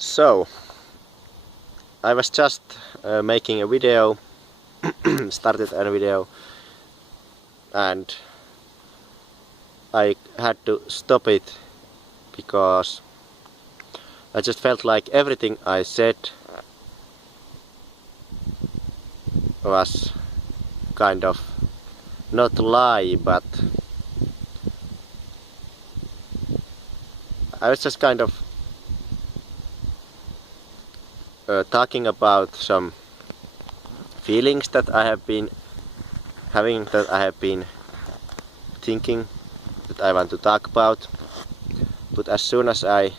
So, I was just making a video, started a video, and I had to stop it because I just felt like everything I said was kind of not lie, but I was just kind of talking about some feelings that I have been having, that I have been thinking, that I want to talk about. But as soon as I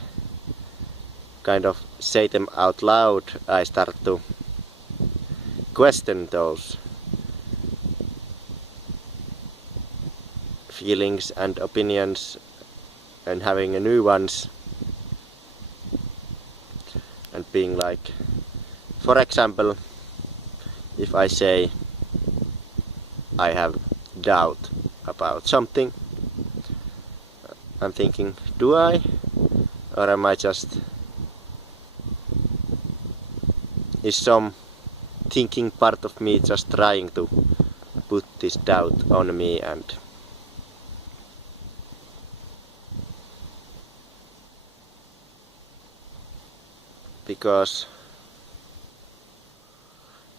kind of say them out loud, I start to question those feelings and opinions and having a new ones, and being like, for example, if I say I have doubt about something, I'm thinking, do I? Or am I just, is some thinking part of me just trying to put this doubt on me? And because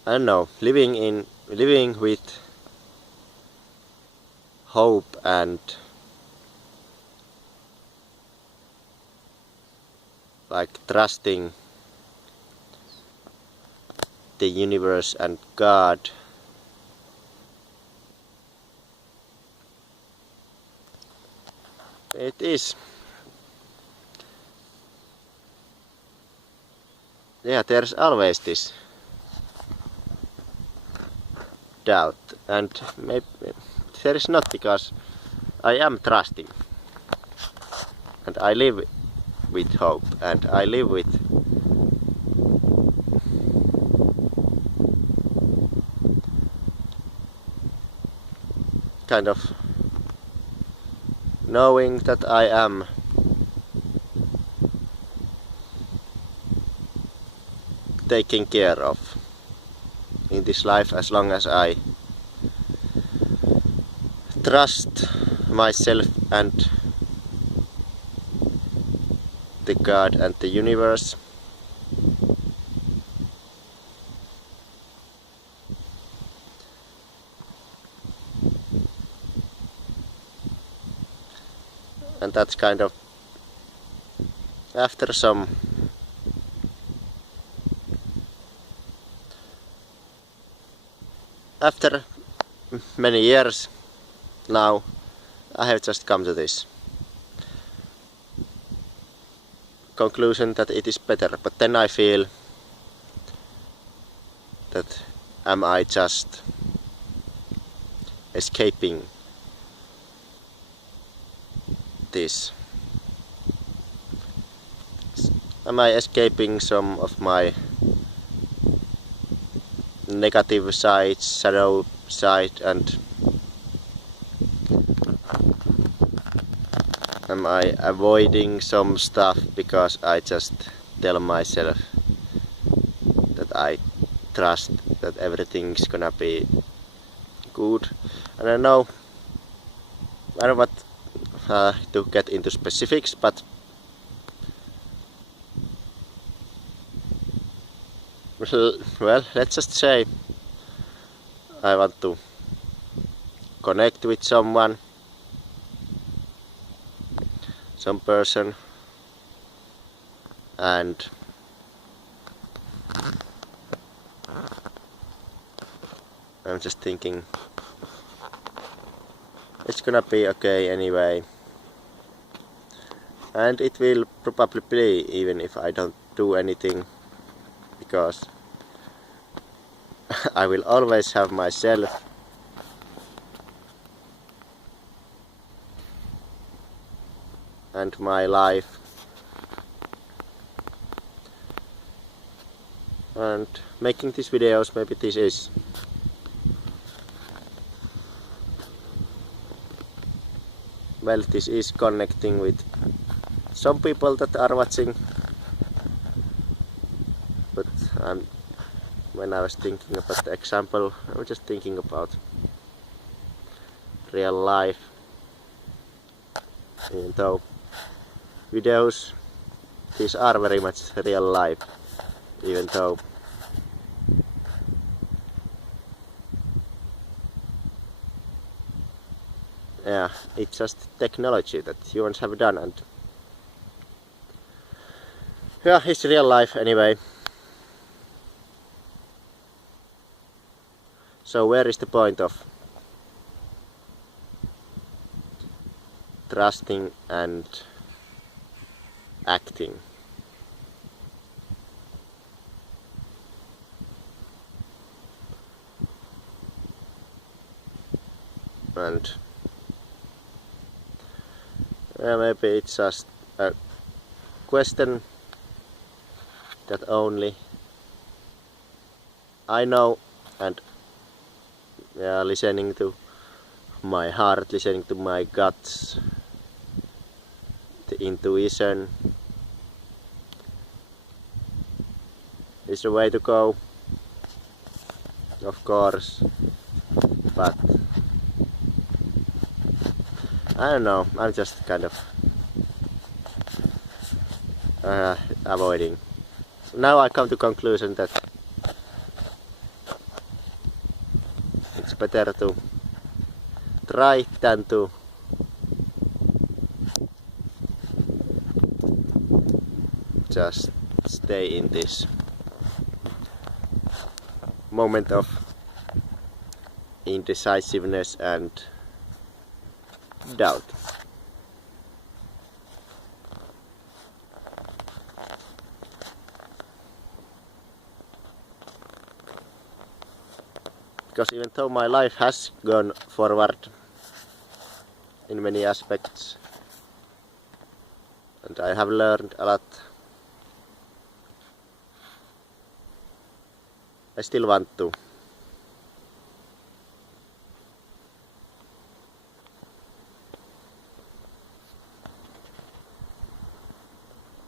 I don't know, living with hope and like trusting the universe and God, it is, yeah, there's always this doubt, and maybe there is not, because I am trusting and I live with hope and I live with kind of knowing that I am taken care of in this life, as long as I trust myself and the God and the universe. And that's kind of, after many years now, I have just come to this conclusion that it is better. But then I feel that, am I just escaping this? Am I escaping some of my negative sides, shadow side, and am I avoiding some stuff because I just tell myself that I trust that everything's gonna be good? And I know I don't want to get into specifics, but well, let's just say I want to connect with someone, some person, and I'm just thinking it's gonna be okay anyway, and it will probably be, even if I don't do anything, because I will always have myself, and my life, and making these videos, maybe this is well, this is connecting with some people that are watching but when I was thinking about the example, I was just thinking about real life, even though videos, these are very much real life, even though yeah, it's just technology that humans have done, and yeah, it's real life anyway. So where is the point of trusting and acting? And maybe it's just a question that only I know, and listening to my heart, listening to my guts, the intuition is the way to go, of course, but I don't know, I'm just kind of avoiding. Now I come to conclusion that it's better to try than to just stay in this moment of indecisiveness and doubt. Because even though my life has gone forward in many aspects, and I have learned a lot, I still want to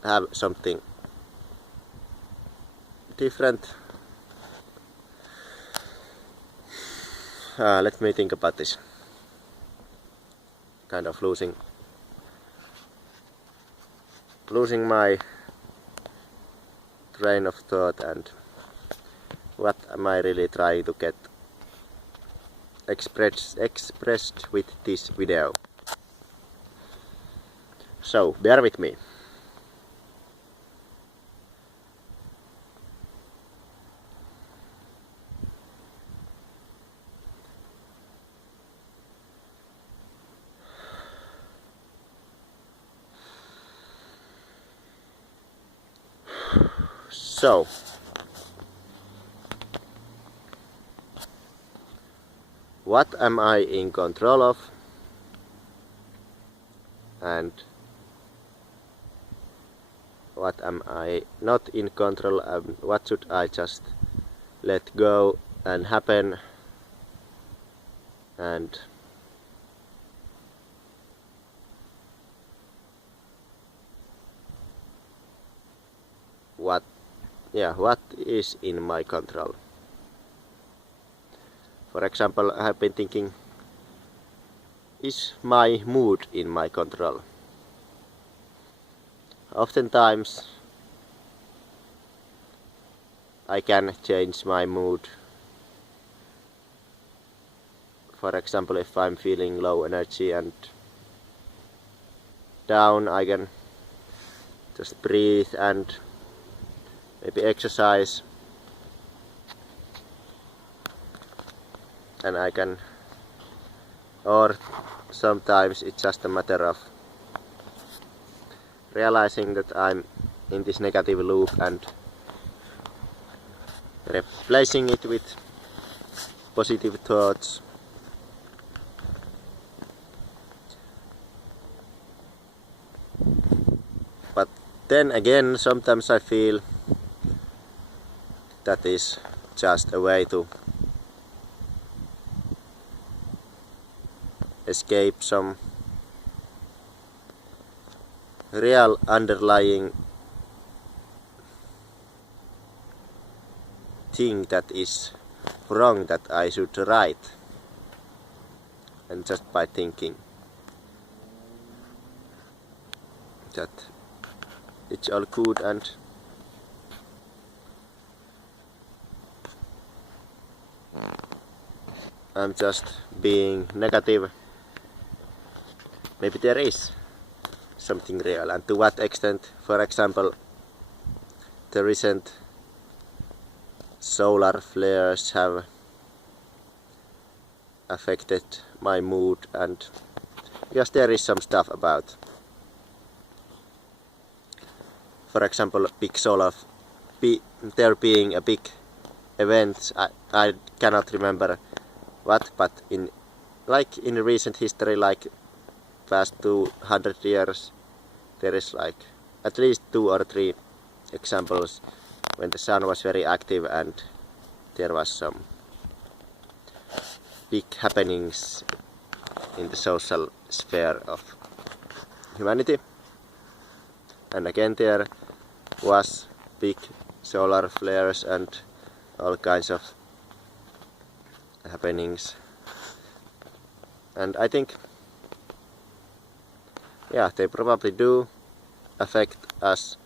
have something different. Let me think about this. Kind of losing my train of thought, and what am I really trying to get expressed with this video. So bear with me. So what am I in control of, and what am I not in control of? What should I just let go and happen, and what is in my control? For example, I have been thinking, is my mood in my control? Oftentimes I can change my mood. For example, if I'm feeling low energy and down, I can just breathe and maybe exercise, and I can, or sometimes it's just a matter of realizing that I'm in this negative loop and replacing it with positive thoughts. But then again, sometimes I feel that is just a way to escape some real underlying thing that is wrong that I should write, and just by thinking that it's all good and I'm just being negative, maybe there is something real, and to what extent. For example, the recent solar flares have affected my mood, and yes, there is some stuff about, for example, there being a big event. I cannot remember what, but in recent history, like past 200 years, there is like at least 2 or 3 examples when the sun was very active and there was some big happenings in the social sphere of humanity. And again there was big solar flares and all kinds of happenings. And I think, yeah, they probably do affect us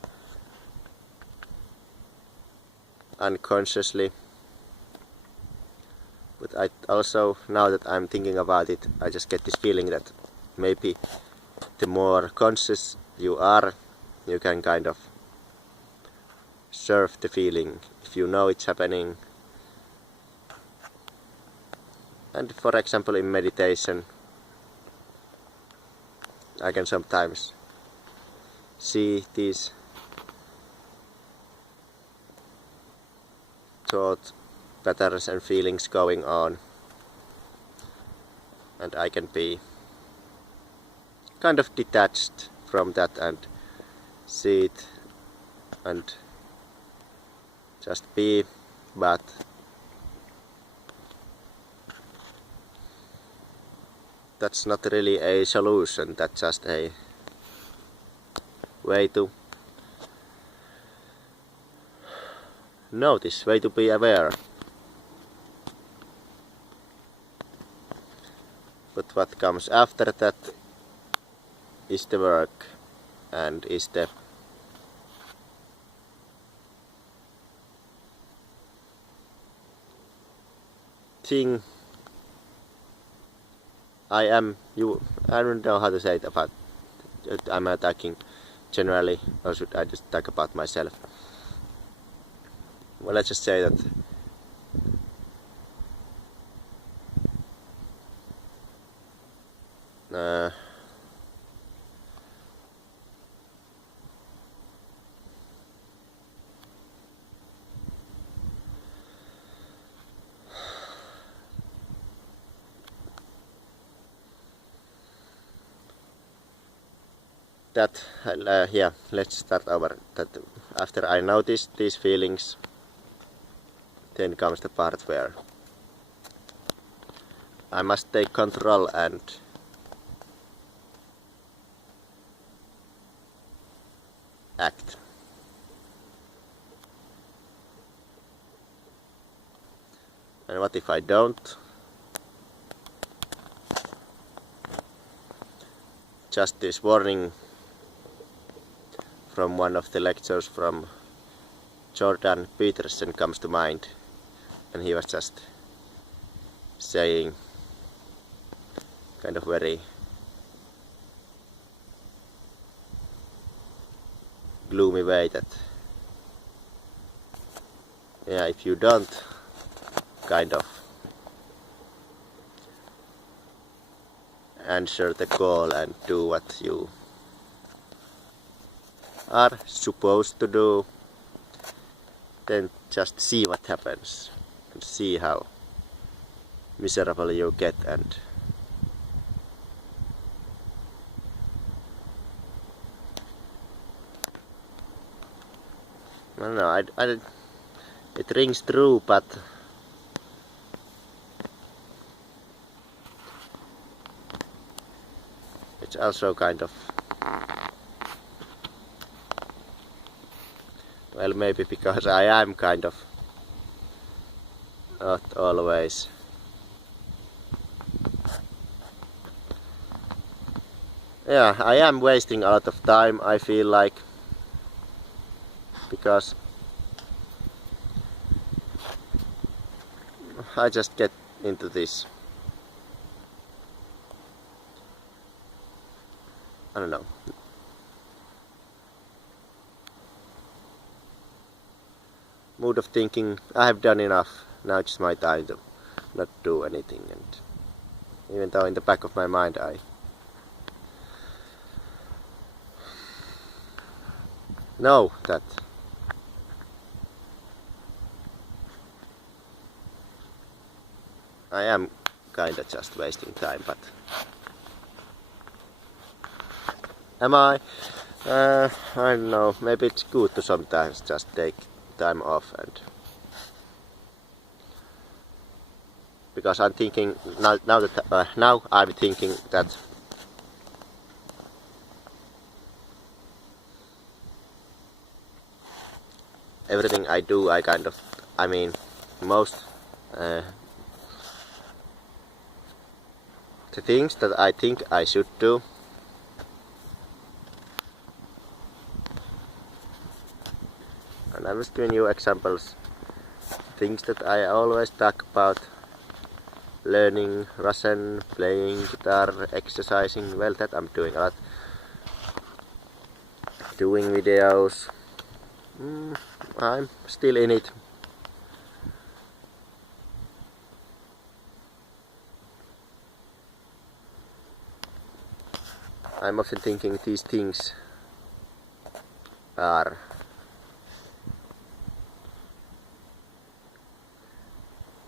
unconsciously. But I also, now that I'm thinking about it, I just get this feeling that maybe the more conscious you are, you can kind of surf the feeling if you know it's happening. And for example, in meditation, I can sometimes see these thought patterns and feelings going on, and I can be kind of detached from that and see it and just be, but that's not really a solution, that's just a way to notice, way to be aware. But what comes after that is the work, and is the thing I don't know how to say it about, I'm attacking generally, or should I just talk about myself? Well, let's just say that yeah, let's start over. That after I notice these feelings, then comes the part where I must take control and act. And what if I don't? Just this warning from one of the lectures from Jordan Peterson comes to mind, and he was just saying kind of very gloomy way that, yeah, if you don't kind of answer the call and do what you are supposed to do, then just see what happens and see how miserable you get. And I don't know, it rings true, but it's also kind of, well, maybe because I am kind of not always yeah, I am wasting a lot of time, I feel like, because I just get into this, I don't know, mood of thinking, I have done enough, now it's my time to not do anything. And even though in the back of my mind I know that I am kinda just wasting time, but am I? I don't know, maybe it's good to sometimes just take time off, and because I'm thinking now I'm thinking that everything I do, I mean most the things that I think I should do, and I'm just giving you examples, things that I always talk about: learning Russian, playing guitar, exercising. Well, that I'm doing a lot. Doing videos. I'm still in it. I'm often thinking these things are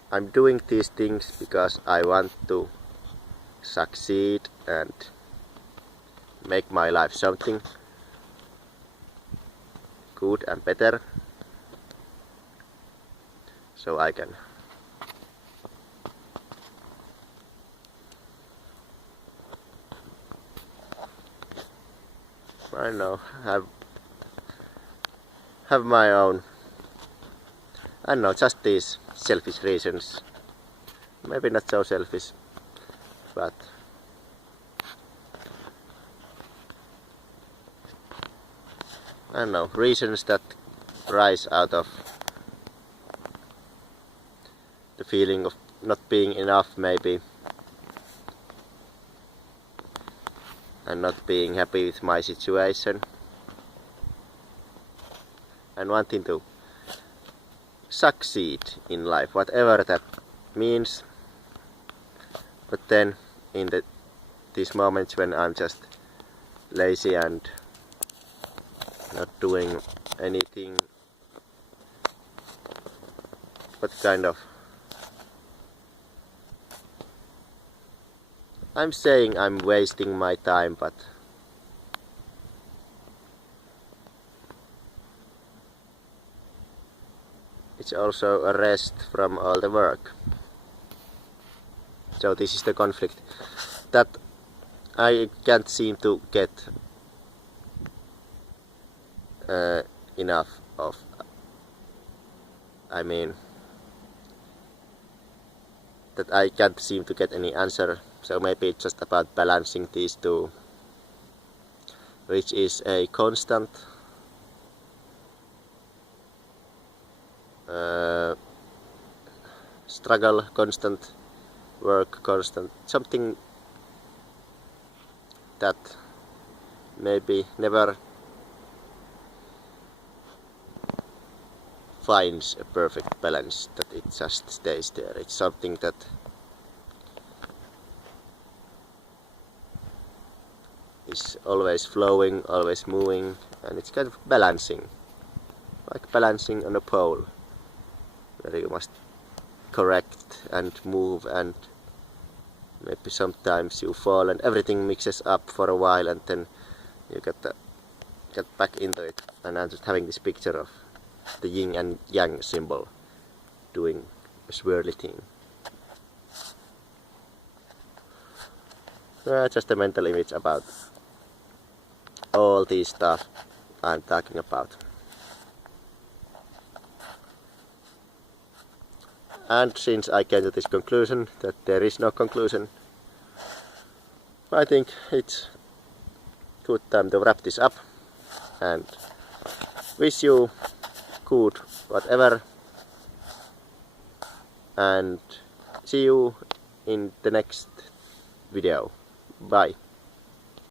I'm doing these things because I want to succeed and make my life something good and better, so I can I don't know, have my own, I don't know, just these selfish reasons. Maybe not so selfish, but I don't know, reasons that rise out of the feeling of not being enough, maybe, and not being happy with my situation, and wanting to succeed in life, whatever that means. But then in these moments when I'm just lazy and not doing anything, what kind of, I'm saying I'm wasting my time, but it's also a rest from all the work. So this is the conflict that I can't seem to get enough of. I mean, that I can't seem to get any answer. So maybe it's just about balancing these two, which is a constant struggle, constant work, constant something that maybe never finds a perfect balance, that it just stays there. It's something that is always flowing, always moving, and it's kind of balancing, like balancing on a pole, where you must correct and move, and maybe sometimes you fall and everything mixes up for a while, and then you get back into it. And I'm just having this picture of the yin and yang symbol doing a swirly thing. Just a mental image about all this stuff I'm talking about. And since I came to this conclusion that there is no conclusion, I think it's good time to wrap this up and wish you good whatever, and see you in the next video. Bye.